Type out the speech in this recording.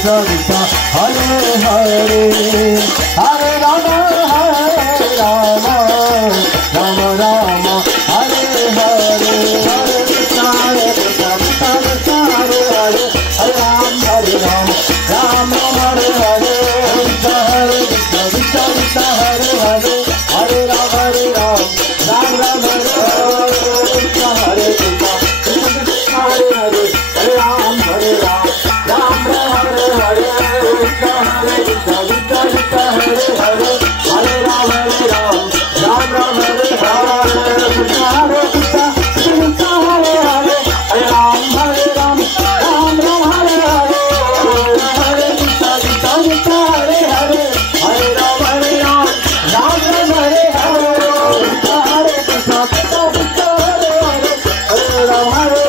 Krishna Krishna Hare Hare Hare Rama Rama Rama Rama Hare Hare Hare Krishna Krishna Krishna Hare Hare Hare Ram Hare Ram Ram Ram Hare Hare Krishna Hare Krishna Krishna Krishna Hare Hare Hare Ram Hare Ram Ram Ram Hare Hare Krishna Hare Krishna Krishna Krishna Hare Hare Hare Ram Hare Ram Ram Ram Hare Hare Krishna Hare Krishna Krishna Krishna Hare Hare Hare Ram Hare Ram Ram Ram Hare Hare Krishna Hare Krishna Krishna Krishna Hare Hare Hare Ram Hare Ram Ram Ram Hare Hare Hare Krishna Krishna Krishna Hare Hare Hare Ram Hare Ram Ram Ram Hare Hare Krishna Hare Krishna Krishna Krishna Hare Hare Hare Ram Hare